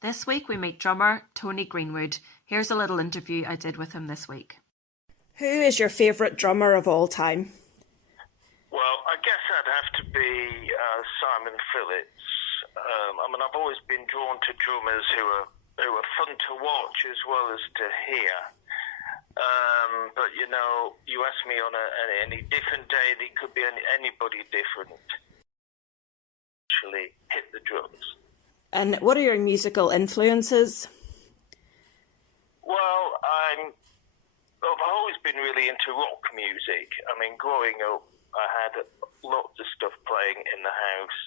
This week we meet drummer Tony Greenwood. Here's a little interview I did with him this week. Who is your favourite drummer of all time? Well, I guess I'd have to be Simon Phillips. I've always been drawn to drummers who are fun to watch as well as to hear. But you ask me on any different day, and it could be anybody different. Actually, hit the drums. And what are your musical influences? Well, I've always been really into rock music. Growing up, I had lots of stuff playing in the house.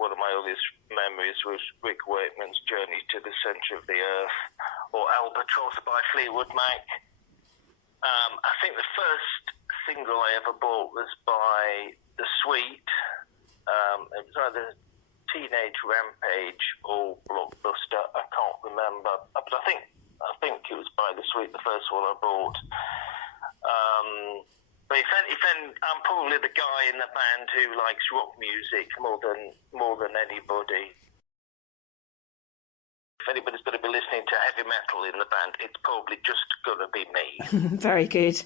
One of my earliest memories was Rick Wakeman's Journey to the Centre of the Earth, or Albatross by Fleetwood Mac. I think the first single I ever bought was by The Sweet. It was either Teenage Rampage or Blockbuster. I can't remember, but I think it was by The Sweet, the first one I bought. But if I'm probably the guy in the band who likes rock music more than anybody. If anybody's going to be listening to heavy metal in the band, it's probably just going to be me. Very good.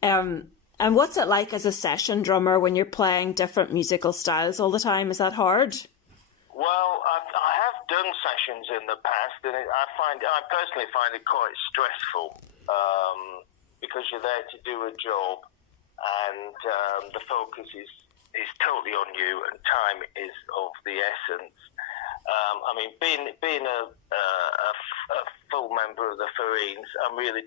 And what's it like as a session drummer when you're playing different musical styles all the time? Is that hard? Well, I have done sessions in the past, and I personally find it quite stressful because you're there to do a job, and the focus is totally on you, and time is of the essence. Being a full member of the Firrenes, I'm really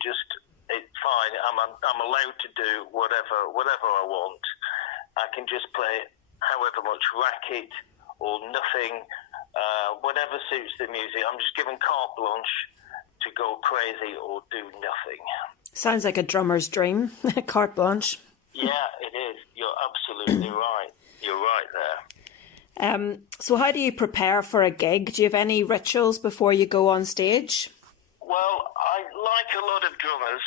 it's fine. I'm allowed to do whatever I want. I can just play however much racket or nothing, whatever suits the music. I'm just given carte blanche to go crazy or do nothing. Sounds like a drummer's dream, carte blanche. Yeah, it is. You're absolutely right. You're right there. So how do you prepare for a gig? Do you have any rituals before you go on stage? Well, I like a lot of drummers.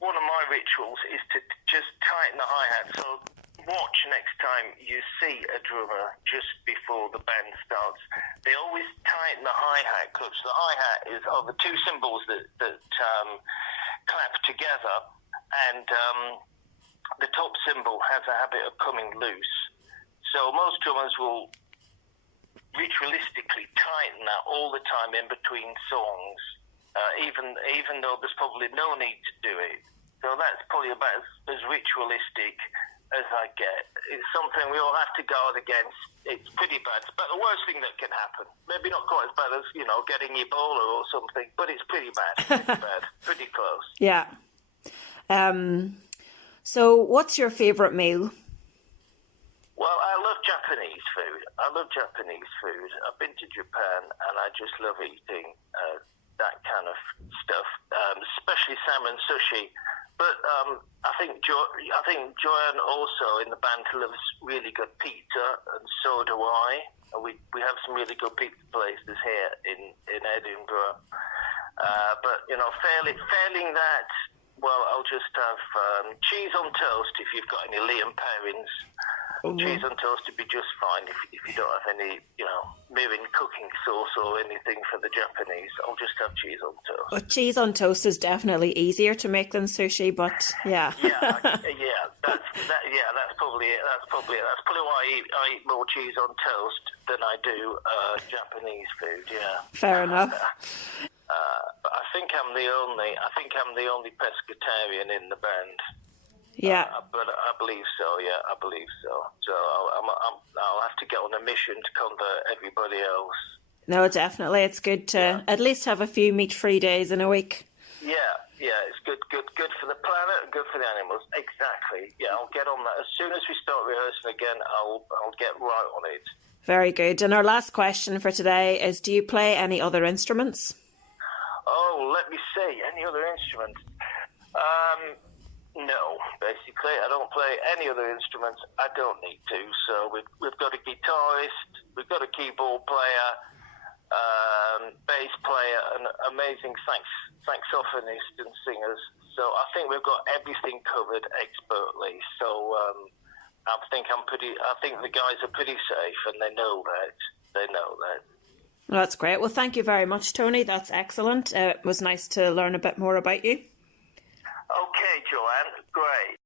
One of my rituals is to just tighten the hi-hat. So watch next time you see a drummer just before the band starts. They always tighten the hi-hat clutch. The hi-hat are the two cymbals that clap together, and the top cymbal has a habit of coming loose. So most drummers will ritualistically tighten that all the time in between songs, even though there's probably no need to do it. So that's probably about as ritualistic as I get. It's something we all have to guard against. It's pretty bad. It's about the worst thing that can happen. Maybe not quite as bad as, getting Ebola or something, but it's pretty bad. Pretty bad. Pretty close. Yeah. So what's your favourite meal? Well, I love Japanese food. I've been to Japan, and I just love eating that kind of stuff, especially salmon sushi. But I think Joanne also in the band loves really good pizza, and so do I. And we have some really good pizza places here in Edinburgh. But failing that, well, I'll just have cheese on toast if you've got any Liam Perrins. Mm-hmm. Cheese on toast would be just fine if you don't have any, mirin cooking sauce or anything for the Japanese. I'll just have cheese on toast. Well, cheese on toast is definitely easier to make than sushi, but yeah. That's probably it. That's probably why I eat more cheese on toast than I do Japanese food. Yeah. Fair enough. But I think I'm the only pescatarian in the band. Yeah. But I believe so. Yeah, I believe so. So I'll have to get on a mission to convert everybody else. No, definitely. It's good to at least have a few meat-free days in a week. Yeah. It's good for the planet and good for the animals. Exactly. Yeah, I'll get on that as soon as we start rehearsing again. I'll get right on it. Very good. And our last question for today is: do you play any other instruments? Oh, let me see. Any other instruments? No, basically, I don't play any other instruments. I don't need to. So we've got a guitarist, we've got a keyboard player, bass player, and amazing saxophonist and singers. So I think we've got everything covered expertly. So I think the guys are pretty safe, and they know that. Well, that's great. Well, thank you very much, Tony. That's excellent. It was nice to learn a bit more about you. Okay, Joanne, great.